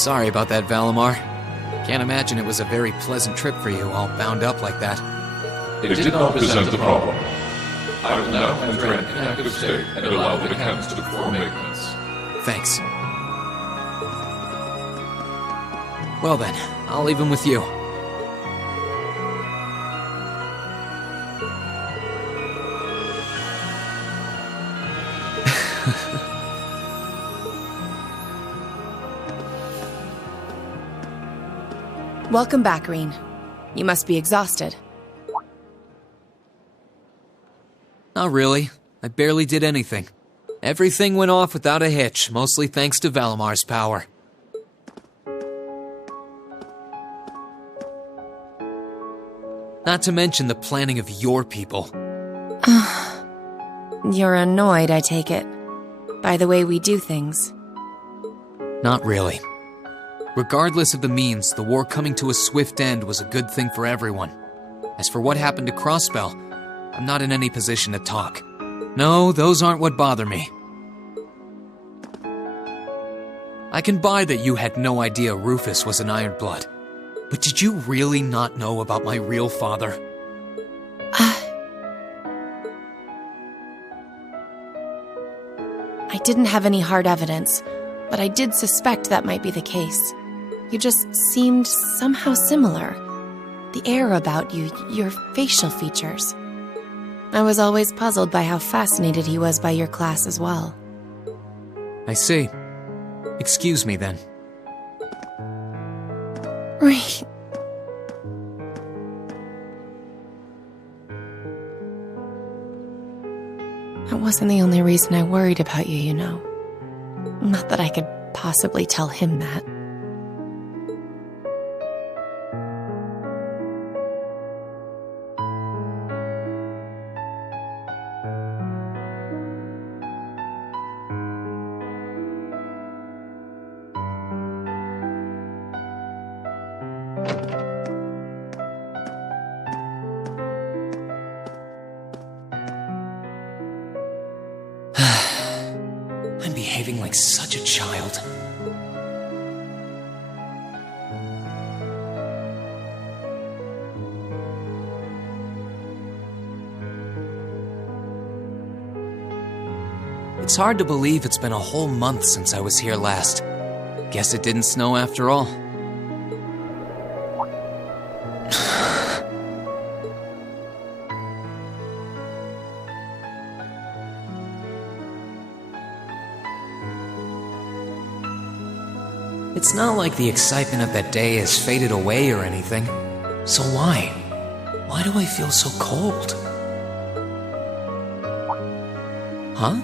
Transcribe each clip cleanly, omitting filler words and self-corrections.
Sorry about that, Valimar. Can't imagine it was a very pleasant trip for you, all bound up like that. It did not present a problem. I will now enter an inactive state and allow the mechanics to perform maintenance. Thanks. Well then, I'll leave him with you. Welcome back, Reen. You must be exhausted. Not really. I barely did anything. Everything went off without a hitch, mostly thanks to Valimar's power. Not to mention the planning of your people. You're annoyed, I take it, by the way we do things. Not really. Regardless of the means, the war coming to a swift end was a good thing for everyone. As for what happened to Crossbell, I'm not in any position to talk. No, those aren't what bother me. I can buy that you had no idea Rufus was an Ironblood. But did you really not know about my real father? I didn't have any hard evidence, but I did suspect that might be the case. You just seemed somehow similar. The air about you, your facial features. I was always puzzled by how fascinated he was by your class as well. I see. Excuse me then. Right. That wasn't the only reason I worried about you, you know. Not that I could possibly tell him that. I'm behaving like such a child. It's hard to believe it's been a whole month since I was here last. Guess it didn't snow after all. It's not like the excitement of that day has faded away or anything. So why? Why do I feel so cold? Huh?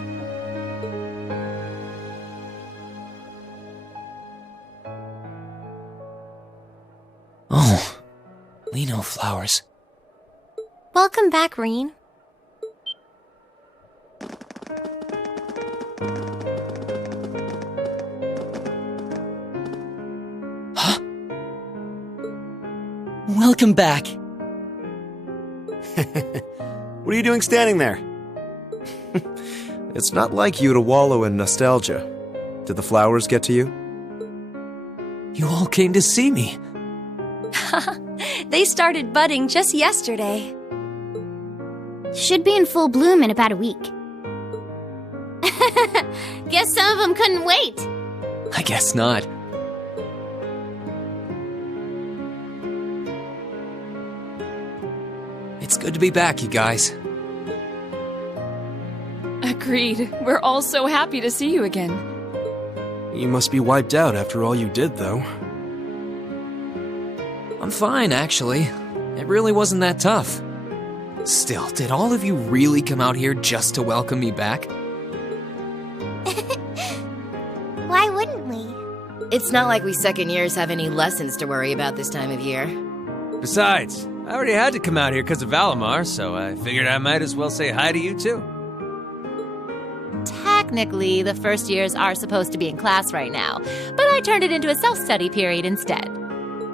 Oh, Lino flowers. Welcome back, Reen. Welcome back. What are you doing standing there? It's not like you to wallow in nostalgia. Did the flowers get to you? You all came to see me. They started budding just yesterday. Should be in full bloom in about a week. Guess some of them couldn't wait. I guess not. It's good to be back, you guys. Agreed. We're all so happy to see you again. You must be wiped out after all you did, though. I'm fine, actually. It really wasn't that tough. Still, did all of you really come out here just to welcome me back? Why wouldn't we? It's not like we second years have any lessons to worry about this time of year. Besides, I already had to come out here because of Valimar, so I figured I might as well say hi to you too. Technically, the first years are supposed to be in class right now, but I turned it into a self-study period instead.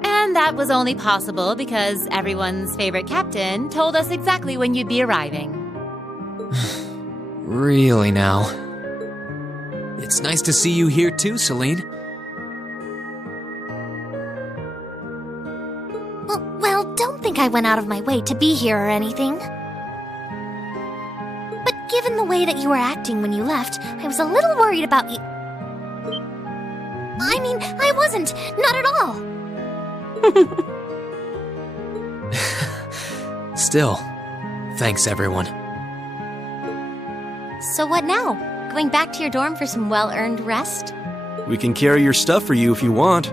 And that was only possible because everyone's favorite captain told us exactly when you'd be arriving. Really now? It's nice to see you here too, Celine. Well, don't think I went out of my way to be here or anything. But given the way that you were acting when you left, I was a little worried about you. I mean, I wasn't. Not at all. Still, thanks everyone. So what now? Going back to your dorm for some well-earned rest? We can carry your stuff for you if you want.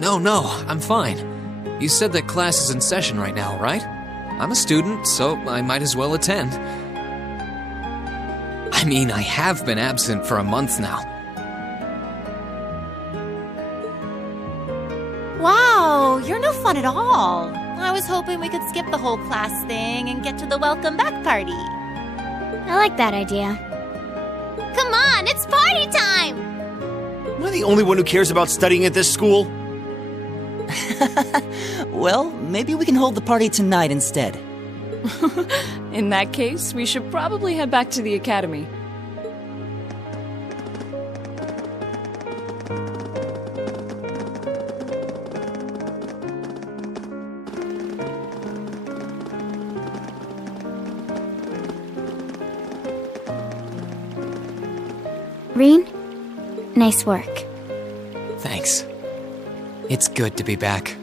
No, I'm fine. You said that class is in session right now, right? I'm a student, so I might as well attend. I mean, I have been absent for a month now. Wow, you're no fun at all. I was hoping we could skip the whole class thing and get to the welcome back party. I like that idea. Come on, it's party time! Am I the only one who cares about studying at this school? Well, maybe we can hold the party tonight instead. In that case, we should probably head back to the academy. Reen, nice work. Thanks. It's good to be back.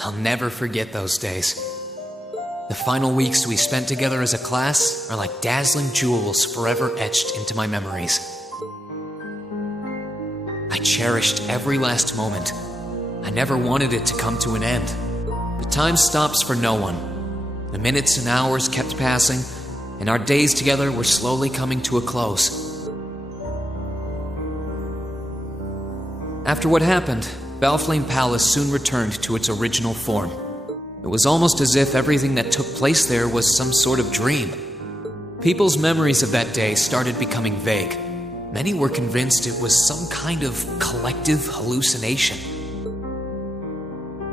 I'll never forget those days. The final weeks we spent together as a class are like dazzling jewels forever etched into my memories. I cherished every last moment. I never wanted it to come to an end. But time stops for no one. The minutes and hours kept passing, and our days together were slowly coming to a close. After what happened, Balflame Palace soon returned to its original form. It was almost as if everything that took place there was some sort of dream. People's memories of that day started becoming vague. Many were convinced it was some kind of collective hallucination.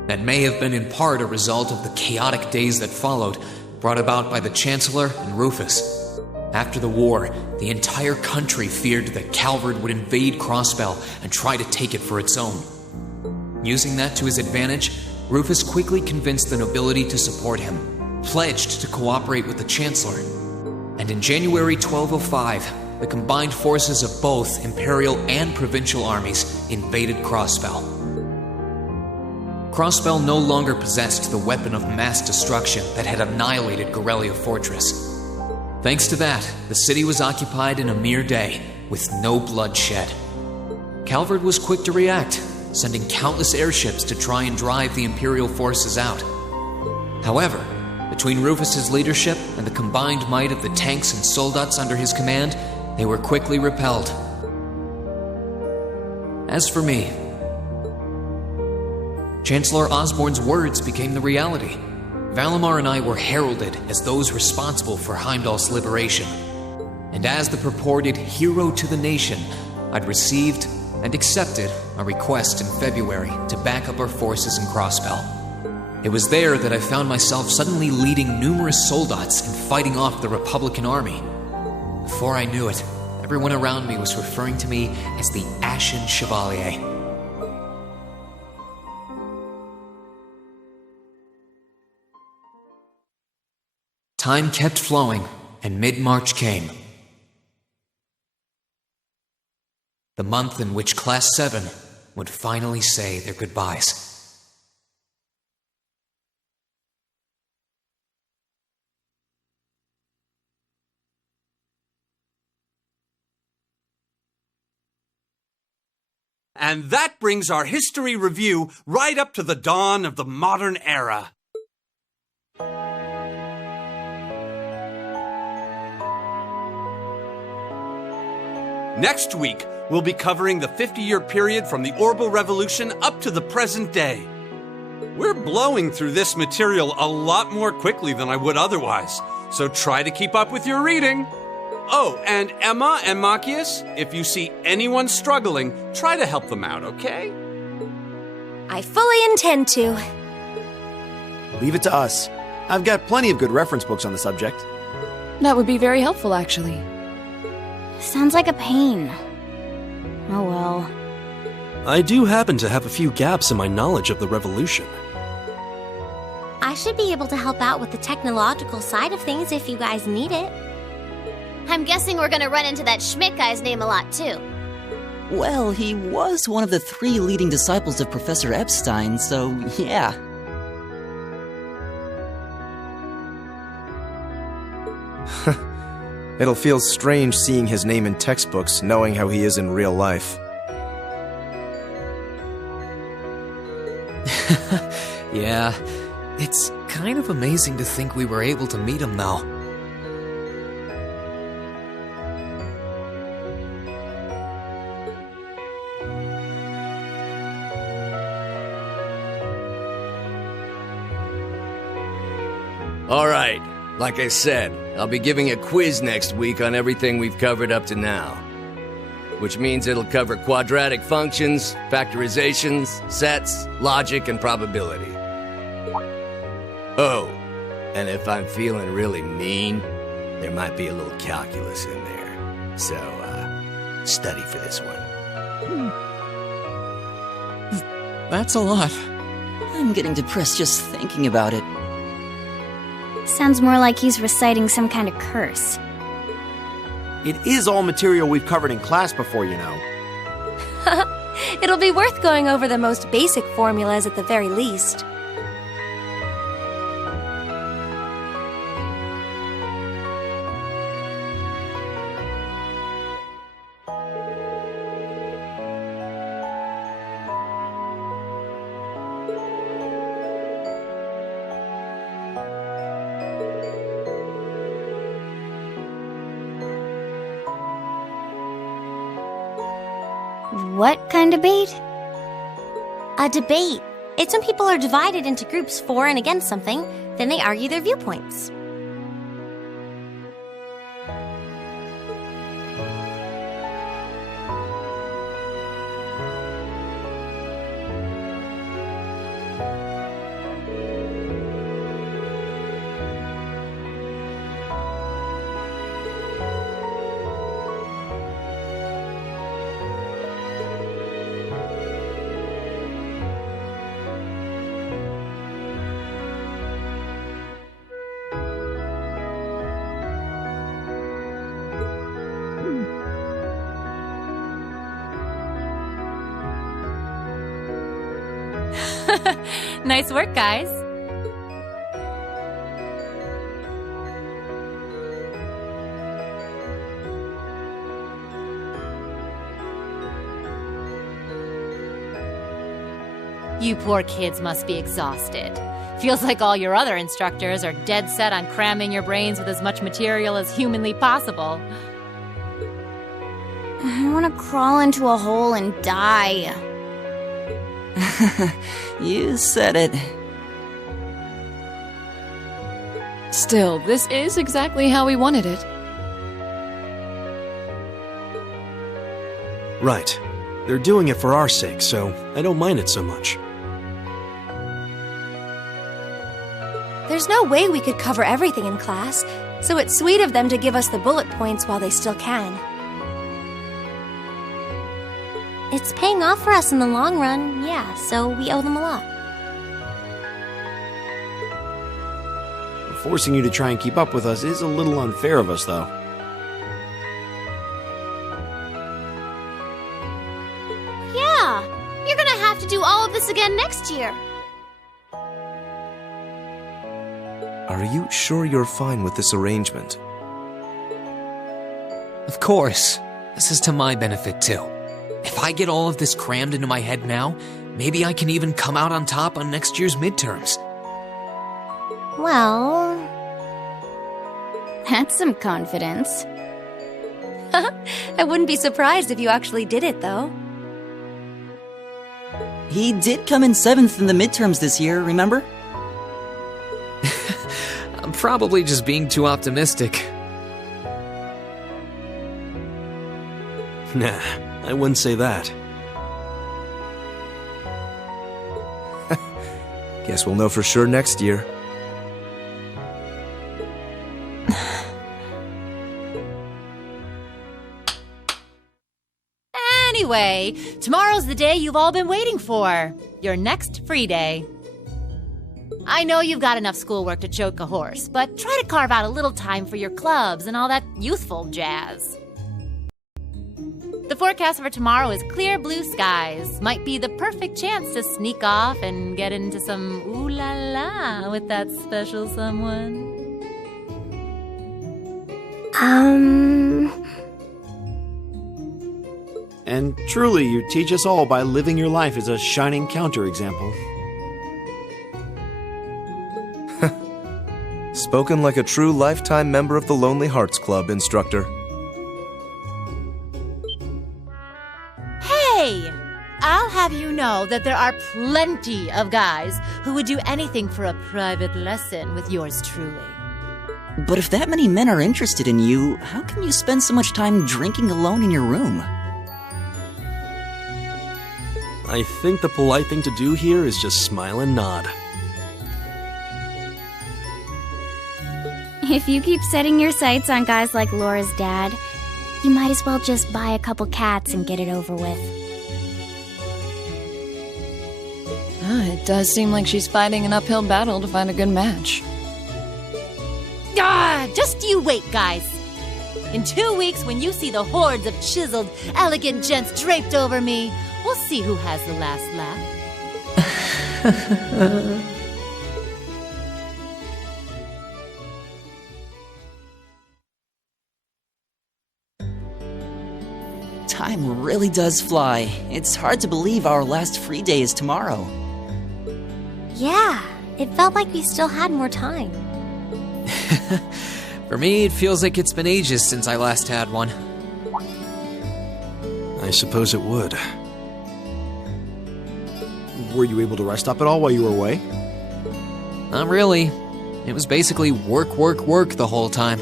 That may have been in part a result of the chaotic days that followed, brought about by the Chancellor and Rufus. After the war, the entire country feared that Calvard would invade Crossbell and try to take it for its own. Using that to his advantage, Rufus quickly convinced the nobility to support him, pledged to cooperate with the Chancellor. And in January 1205, the combined forces of both Imperial and Provincial armies invaded Crossbell. Crossbell no longer possessed the weapon of mass destruction that had annihilated Gorelia Fortress. Thanks to that, the city was occupied in a mere day, with no blood shed. Calvard was quick to react, sending countless airships to try and drive the Imperial forces out. However, between Rufus's leadership and the combined might of the tanks and soldats under his command, they were quickly repelled. As for me, Chancellor Osborne's words became the reality. Valimar and I were heralded as those responsible for Heimdall's liberation. And as the purported hero to the nation, I'd received and accepted a request in February to back up our forces in Crossbell. It was there that I found myself suddenly leading numerous soldats and fighting off the Republican army. Before I knew it, everyone around me was referring to me as the Ashen Chevalier. Time kept flowing, and mid-March came. The month in which Class 7 would finally say their goodbyes. And that brings our history review right up to the dawn of the modern era. Next week, we'll be covering the 50-year period from the Orbital Revolution up to the present day. We're blowing through this material a lot more quickly than I would otherwise, so try to keep up with your reading. Oh, and Emma and Machias, if you see anyone struggling, try to help them out, okay? I fully intend to. Leave it to us. I've got plenty of good reference books on the subject. That would be very helpful, actually. Sounds like a pain. Oh well. I do happen to have a few gaps in my knowledge of the Revolution. I should be able to help out with the technological side of things if you guys need it. I'm guessing we're gonna run into that Schmidt guy's name a lot, too. Well, he was one of the 3 leading disciples of Professor Epstein, so yeah. It'll feel strange seeing his name in textbooks, knowing how he is in real life. Yeah, it's kind of amazing to think we were able to meet him, though. Alright, like I said, I'll be giving a quiz next week on everything we've covered up to now. Which means it'll cover quadratic functions, factorizations, sets, logic, and probability. Oh, and if I'm feeling really mean, there might be a little calculus in there. So, study for this one. That's a lot. I'm getting depressed just thinking about it. Sounds more like he's reciting some kind of curse. It is all material we've covered in class before, you know. It'll be worth going over the most basic formulas at the very least. What kind of debate? A debate. It's when people are divided into groups for and against something, then they argue their viewpoints. Nice work, guys. You poor kids must be exhausted. Feels like all your other instructors are dead set on cramming your brains with as much material as humanly possible. I want to crawl into a hole and die. You said it. Still, this is exactly how we wanted it. Right. They're doing it for our sake, so I don't mind it so much. There's no way we could cover everything in class, so it's sweet of them to give us the bullet points while they still can. It's paying off for us in the long run, yeah, so we owe them a lot. Forcing you to try and keep up with us is a little unfair of us, though. Yeah, you're gonna have to do all of this again next year. Are you sure you're fine with this arrangement? Of course. This is to my benefit, too. If I get all of this crammed into my head now, maybe I can even come out on top on next year's midterms. Well... That's some confidence. I wouldn't be surprised if you actually did it, though. He did come in 7th in the midterms this year, remember? I'm probably just being too optimistic. Nah, I wouldn't say that. Guess we'll know for sure next year. Anyway, tomorrow's the day you've all been waiting for. Your next free day. I know you've got enough schoolwork to choke a horse, but try to carve out a little time for your clubs and all that youthful jazz. The forecast for tomorrow is clear blue skies. Might be the perfect chance to sneak off and get into some ooh la la with that special someone. And truly, you teach us all by living your life as a shining counterexample. Spoken like a true lifetime member of the Lonely Hearts Club, instructor. Hey! I'll have you know that there are plenty of guys who would do anything for a private lesson with yours truly. But if that many men are interested in you, how can you spend so much time drinking alone in your room? I think the polite thing to do here is just smile and nod. If you keep setting your sights on guys like Laura's dad, you might as well just buy a couple cats and get it over with. It does seem like she's fighting an uphill battle to find a good match. Just you wait, guys. In 2 weeks, when you see the hordes of chiseled, elegant gents draped over me, we'll see who has the last laugh. Time really does fly. It's hard to believe our last free day is tomorrow. Yeah, it felt like we still had more time. For me, it feels like it's been ages since I last had one. I suppose it would. Were you able to rest up at all while you were away? Not really. It was basically work, work, work the whole time.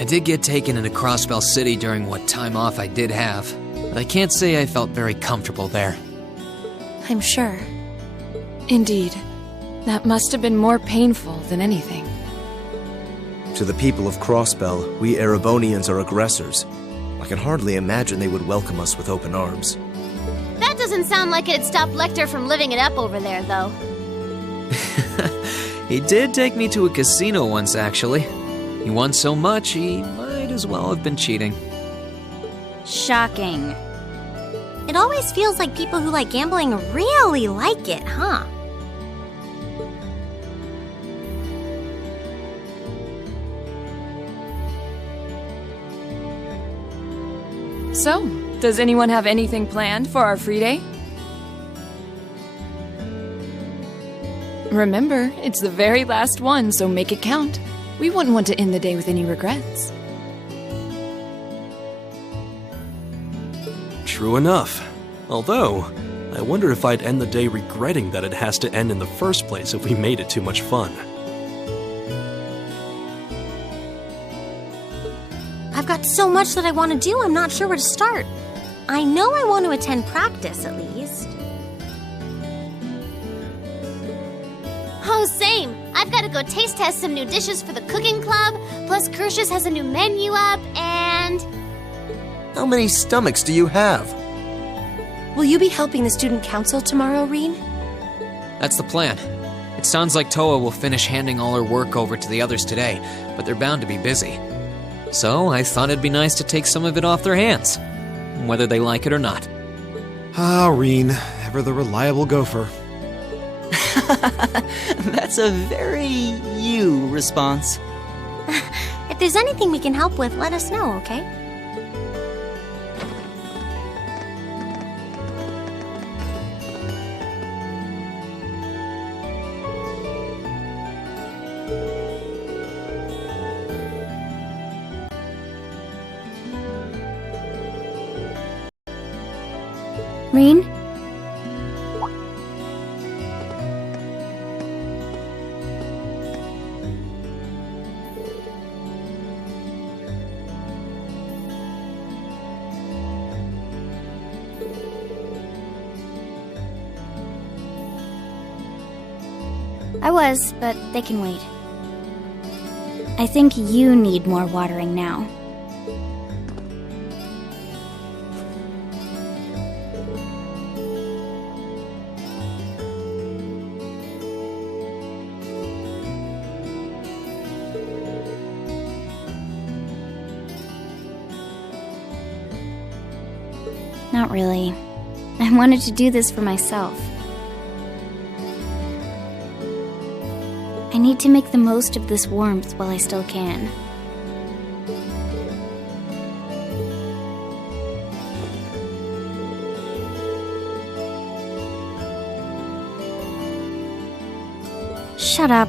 I did get taken into Crossbell City during what time off I did have, but I can't say I felt very comfortable there. I'm sure. Indeed. That must have been more painful than anything. To the people of Crossbell, we Erebonians are aggressors. I can hardly imagine they would welcome us with open arms. That doesn't sound like it'd stop Lecter from living it up over there, though. He did take me to a casino once, actually. He won so much, he might as well have been cheating. Shocking. It always feels like people who like gambling really like it, huh? So, does anyone have anything planned for our free day? Remember, it's the very last one, so make it count. We wouldn't want to end the day with any regrets. True enough. Although, I wonder if I'd end the day regretting that it has to end in the first place if we made it too much fun. I've got so much that I want to do, I'm not sure where to start. I know I want to attend practice, at least. Oh, same. I've got to go taste test some new dishes for the cooking club, plus Kirsch's has a new menu up, and... How many stomachs do you have? Will you be helping the student council tomorrow, Reen? That's the plan. It sounds like Toa will finish handing all her work over to the others today, but they're bound to be busy. So I thought it'd be nice to take some of it off their hands, whether they like it or not. Ah, Reen, ever the reliable gopher. That's a very you response. If there's anything we can help with, let us know, okay? Rean? I was, but they can wait. I think you need more watering now. Not really. I wanted to do this for myself. I need to make the most of this warmth while I still can. Shut up.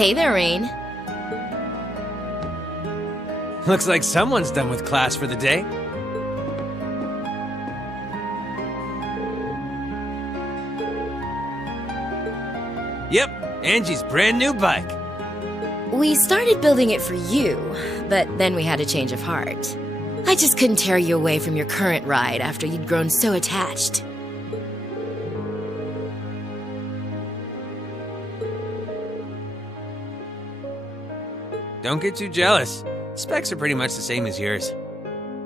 Hey there, Rain. Looks like someone's done with class for the day. Yep, Angie's brand new bike. We started building it for you, but then we had a change of heart. I just couldn't tear you away from your current ride after you'd grown so attached. Don't get too jealous. Specs are pretty much the same as yours.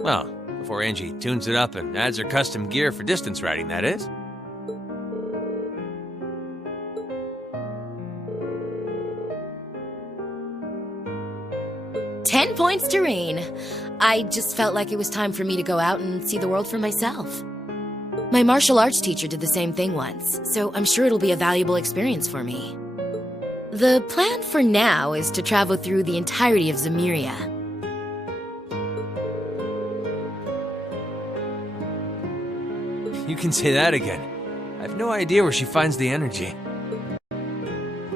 Well, before Angie tunes it up and adds her custom gear for distance riding, that is. "10 points to Rain. I just felt like it was time for me to go out and see the world for myself. My martial arts teacher did the same thing once, so I'm sure it'll be a valuable experience for me. The plan for now is to travel through the entirety of Zemuria. You can say that again. I have no idea where she finds the energy.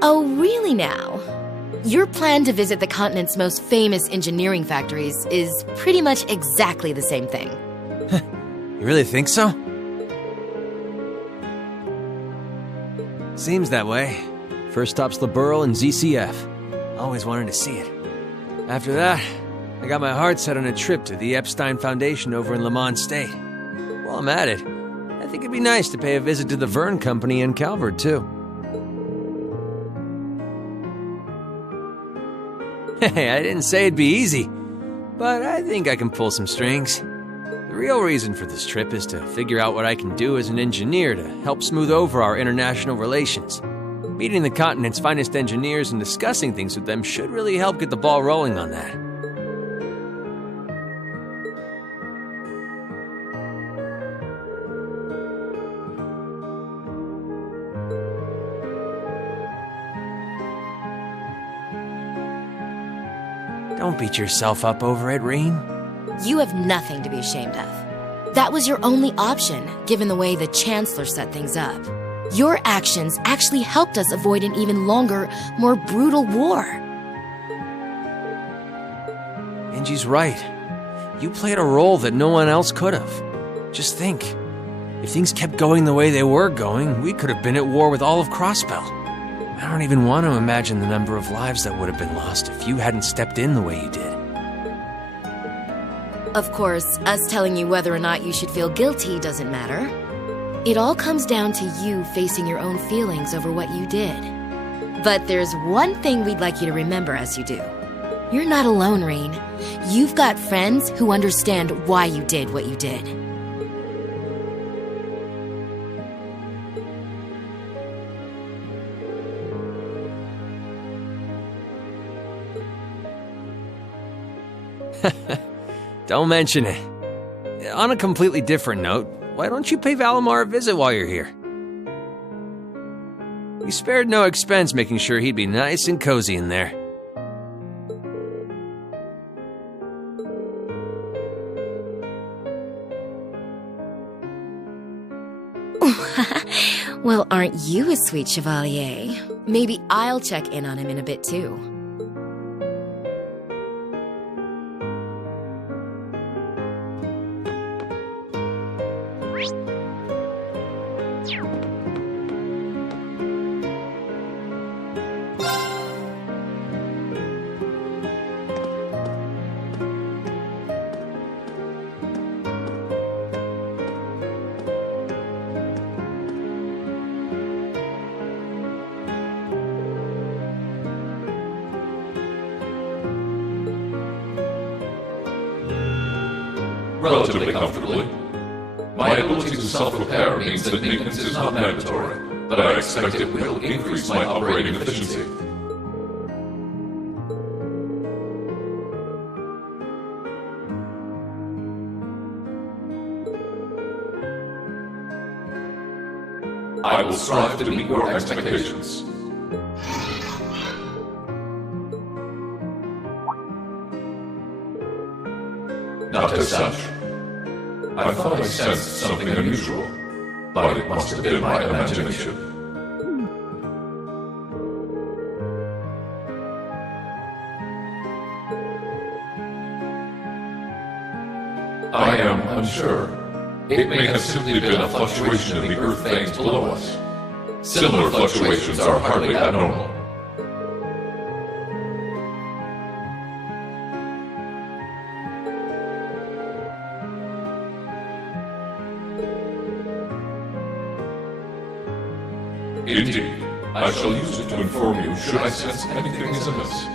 Oh, really now? Your plan to visit the continent's most famous engineering factories is pretty much exactly the same thing. You really think so? Seems that way. First stop's the Burl and ZCF. Always wanted to see it. After that, I got my heart set on a trip to the Epstein Foundation over in Lamont State. While I'm at it, I think it'd be nice to pay a visit to the Verne Company in Calvert, too. Hey, I didn't say it'd be easy, but I think I can pull some strings. The real reason for this trip is to figure out what I can do as an engineer to help smooth over our international relations. Meeting the continent's finest engineers and discussing things with them should really help get the ball rolling on that. Don't beat yourself up over it, Rain. You have nothing to be ashamed of. That was your only option, given the way the Chancellor set things up. Your actions actually helped us avoid an even longer, more brutal war. Angie's right. You played a role that no one else could have. Just think, if things kept going the way they were going, we could have been at war with all of Crossbell. I don't even want to imagine the number of lives that would have been lost if you hadn't stepped in the way you did. Of course, us telling you whether or not you should feel guilty doesn't matter. It all comes down to you facing your own feelings over what you did. But there's one thing we'd like you to remember as you do. You're not alone, Rain. You've got friends who understand why you did what you did. Don't mention it. On a completely different note, why don't you pay Valimar a visit while you're here? We spared no expense making sure he'd be nice and cozy in there. Well, aren't you a sweet chevalier? Maybe I'll check in on him in a bit too. Relatively comfortably. My ability to self-repair means that maintenance is not mandatory, but I expect it will increase my operating efficiency. I will strive to meet your expectations. Not as such. I thought I sensed something unusual, but it must have been my imagination. I am unsure. It may have simply been a fluctuation in the earth veins below us. Similar fluctuations are hardly abnormal. Indeed, I shall use it to inform you should I sense anything is amiss.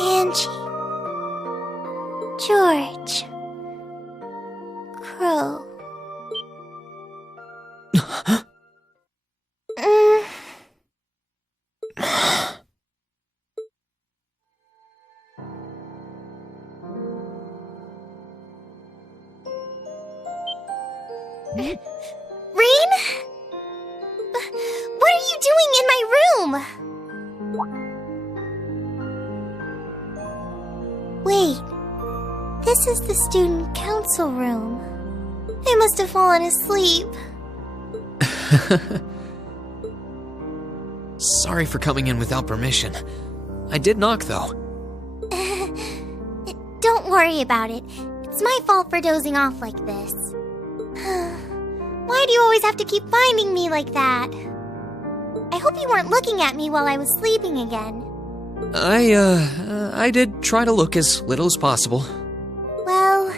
Angie. George. Crow. Reen? doing in my room? Wait, this is the student council room. I must have fallen asleep. Sorry for coming in without permission. I did knock, though. Don't worry about it. It's my fault for dozing off like this. Why do you always have to keep finding me like that? I hope you weren't looking at me while I was sleeping again. I did try to look as little as possible. Well,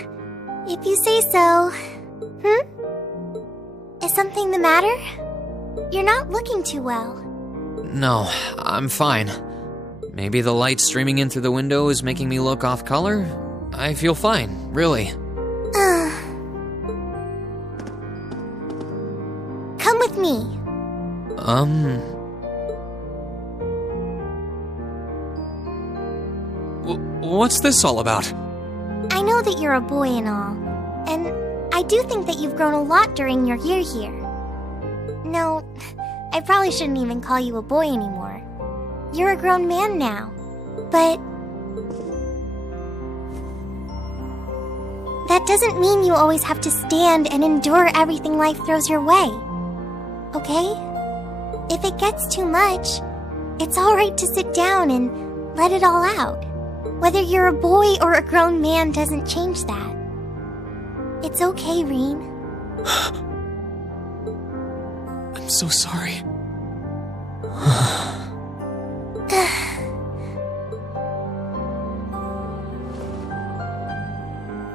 if you say so. Is something the matter? You're not looking too well. No, I'm fine. Maybe the light streaming in through the window is making me look off color? I feel fine, really. Come with me. What's this all about? I know that you're a boy and all, and I do think that you've grown a lot during your year here. No, I probably shouldn't even call you a boy anymore. You're a grown man now, but that doesn't mean you always have to stand and endure everything life throws your way. Okay? If it gets too much, it's alright to sit down and let it all out. Whether you're a boy or a grown man doesn't change that. It's okay, Reem. I'm so sorry.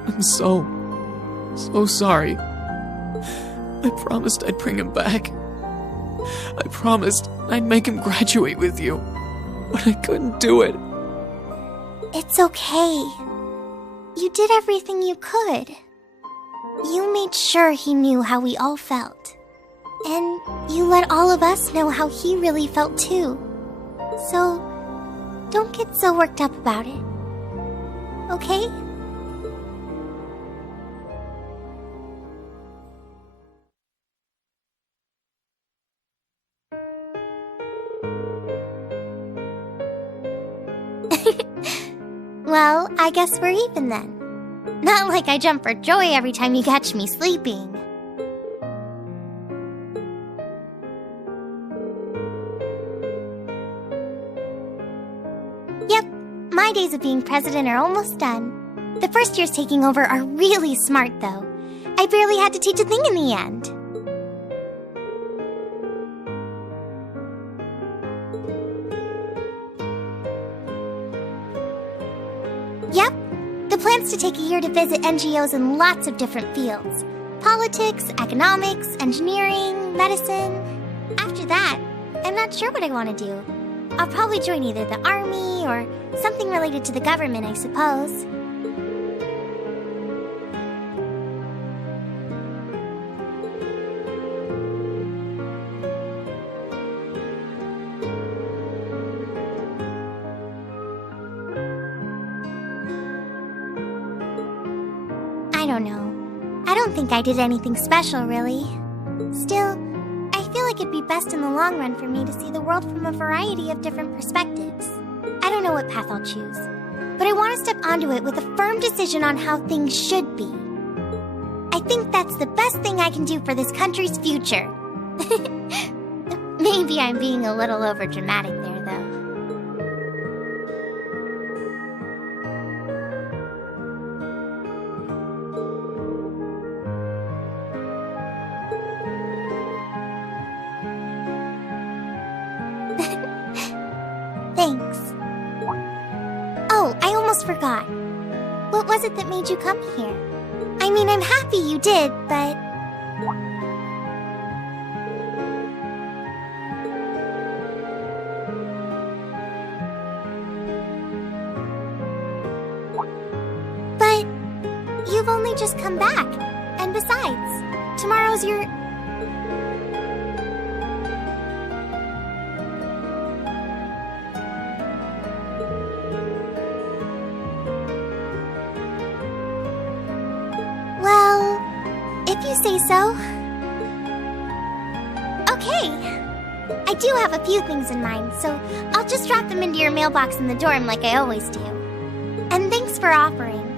I'm so sorry. I promised I'd bring him back. I promised I'd make him graduate with you, but I couldn't do it. It's okay. You did everything you could. You made sure he knew how we all felt. And you let all of us know how he really felt too. So, don't get so worked up about it. Okay? Well, I guess we're even then. Not like I jump for joy every time you catch me sleeping. Yep, my days of being president are almost done. The first years taking over are really smart, though. I barely had to teach a thing in the end. Yep, the plan's to take a year to visit NGOs in lots of different fields. Politics, economics, engineering, medicine. After that, I'm not sure what I want to do. I'll probably join either the army or something related to the government, I suppose. I don't know. I don't think I did anything special, really. Still, I feel like it'd be best in the long run for me to see the world from a variety of different perspectives. I don't know what path I'll choose, but I want to step onto it with a firm decision on how things should be. I think that's the best thing I can do for this country's future. Maybe I'm being a little overdramatic there, though. Thanks. Oh, I almost forgot. What was it that made you come here? I mean, I'm happy you did, but... But you've only just come back. And besides, tomorrow's your... Well, if you say so. Okay. I do have a few things in mind, so I'll just drop them into your mailbox in the dorm like I always do. And thanks for offering.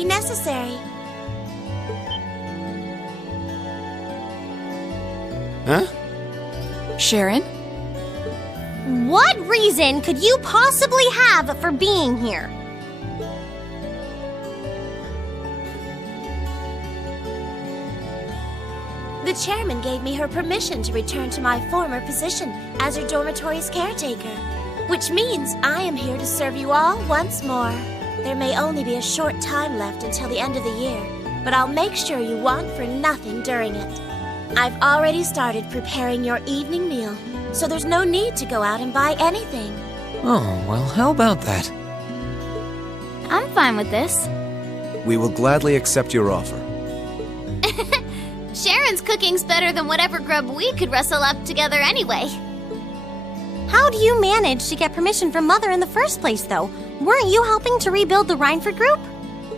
be necessary. Huh? Sharon? What reason could you possibly have for being here? The chairman gave me her permission to return to my former position as her dormitory's caretaker, which means I am here to serve you all once more. There may only be a short time left until the end of the year, but I'll make sure you want for nothing during it. I've already started preparing your evening meal, so there's no need to go out and buy anything. Oh, well, how about that? I'm fine with this. We will gladly accept your offer. Sharon's cooking's better than whatever grub we could rustle up together anyway. How do you manage to get permission from Mother in the first place, though? Weren't you helping to rebuild the Rhineford group?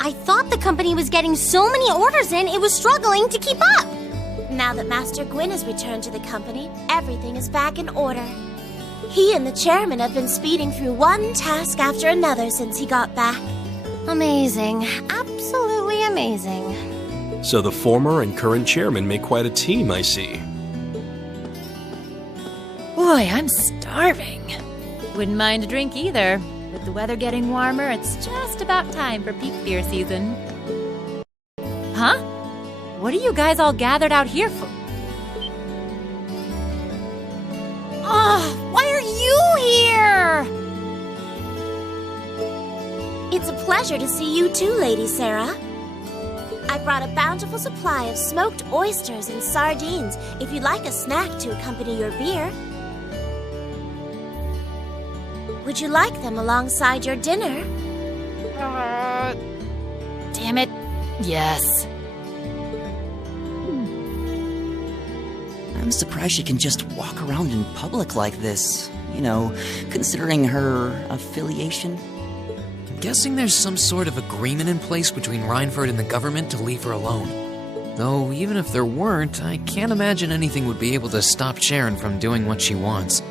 I thought the company was getting so many orders in, it was struggling to keep up. Now that Master Gwyn has returned to the company, everything is back in order. He and the chairman have been speeding through one task after another since he got back. Amazing. Absolutely amazing. So the former and current chairman make quite a team, I see. Boy, I'm starving. Wouldn't mind a drink either. With the weather getting warmer, it's just about time for peak beer season. Huh? What are you guys all gathered out here for? Oh, why are you here? It's a pleasure to see you too, Lady Sarah. I brought a bountiful supply of smoked oysters and sardines if you'd like a snack to accompany your beer. Would you like them alongside your dinner? Damn it. Yes. I'm surprised she can just walk around in public like this. You know, considering her affiliation. I'm guessing there's some sort of agreement in place between Rhineford and the government to leave her alone. Though, even if there weren't, I can't imagine anything would be able to stop Sharon from doing what she wants.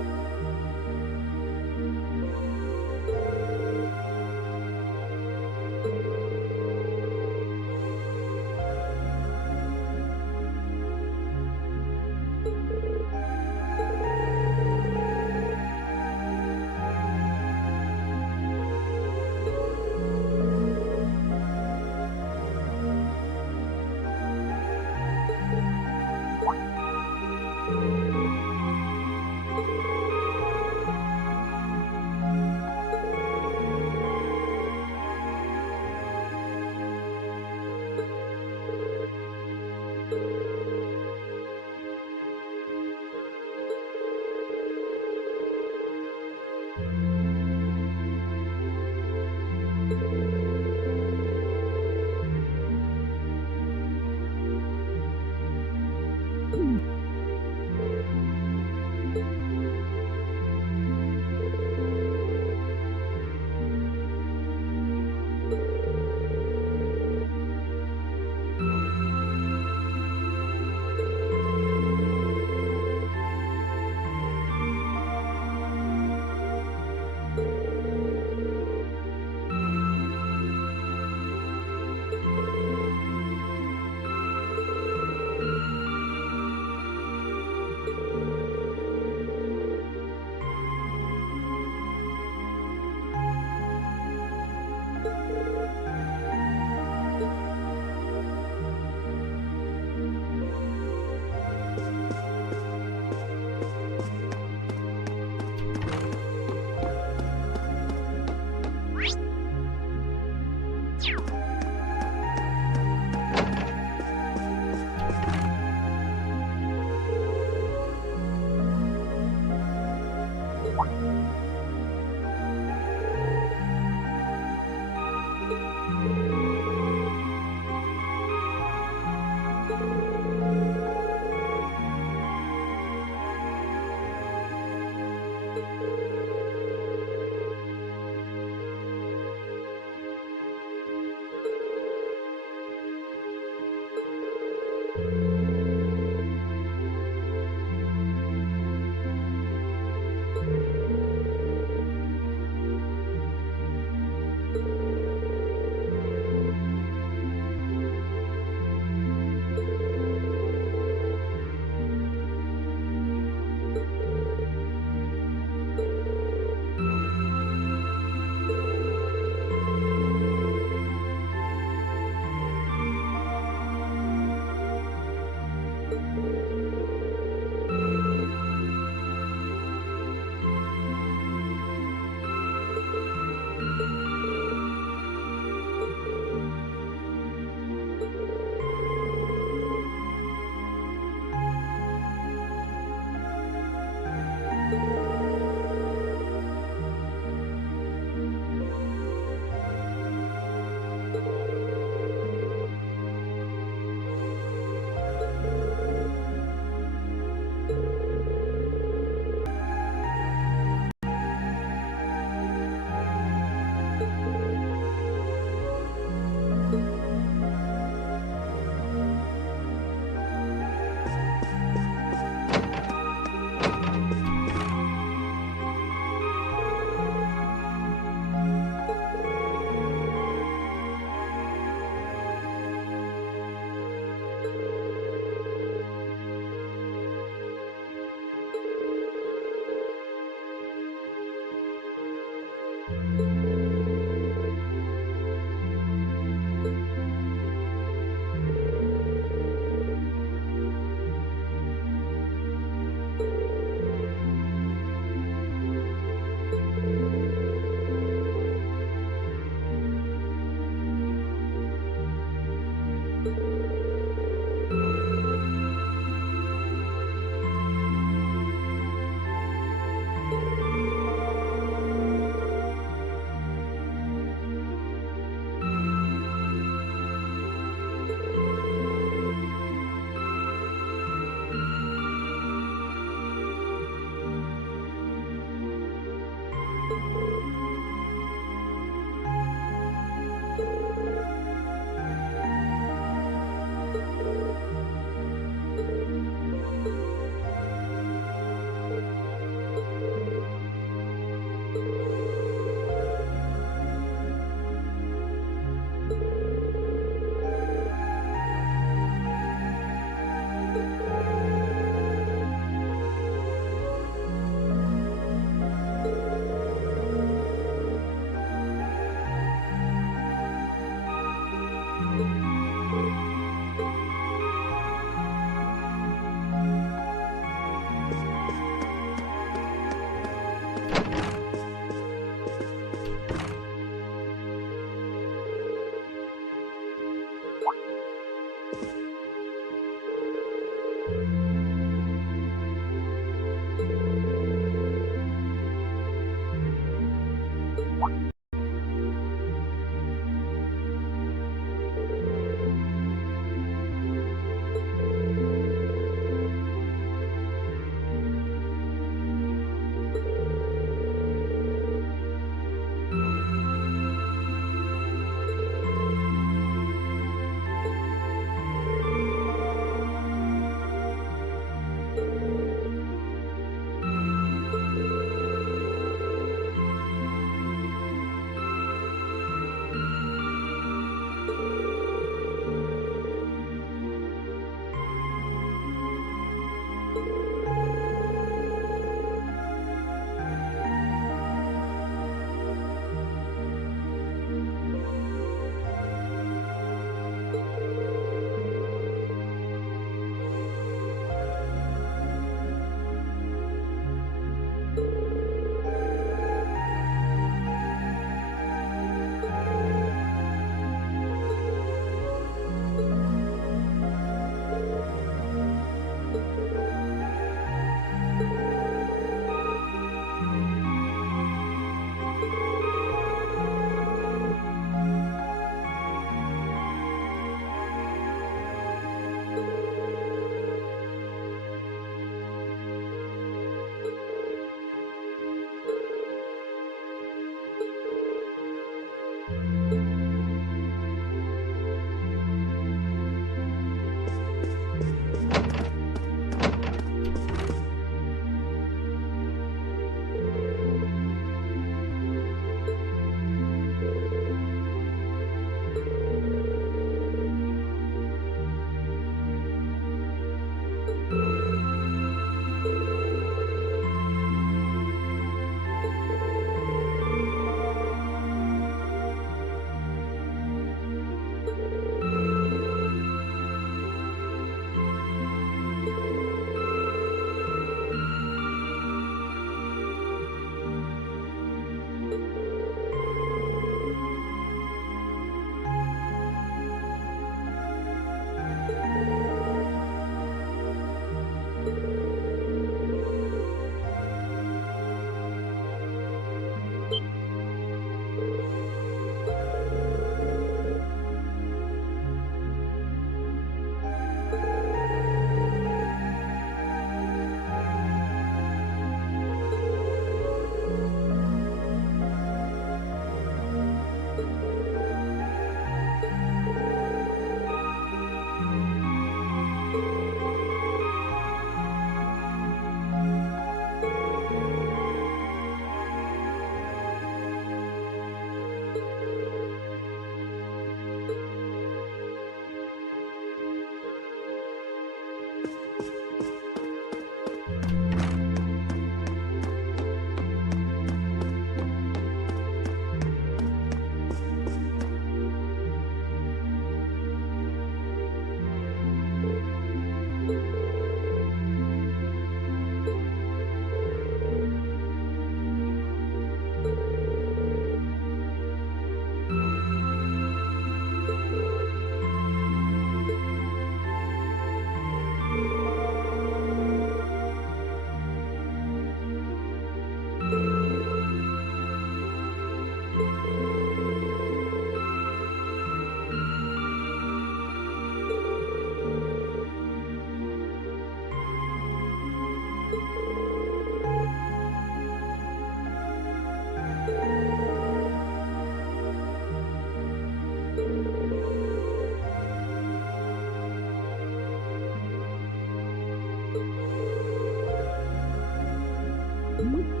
you.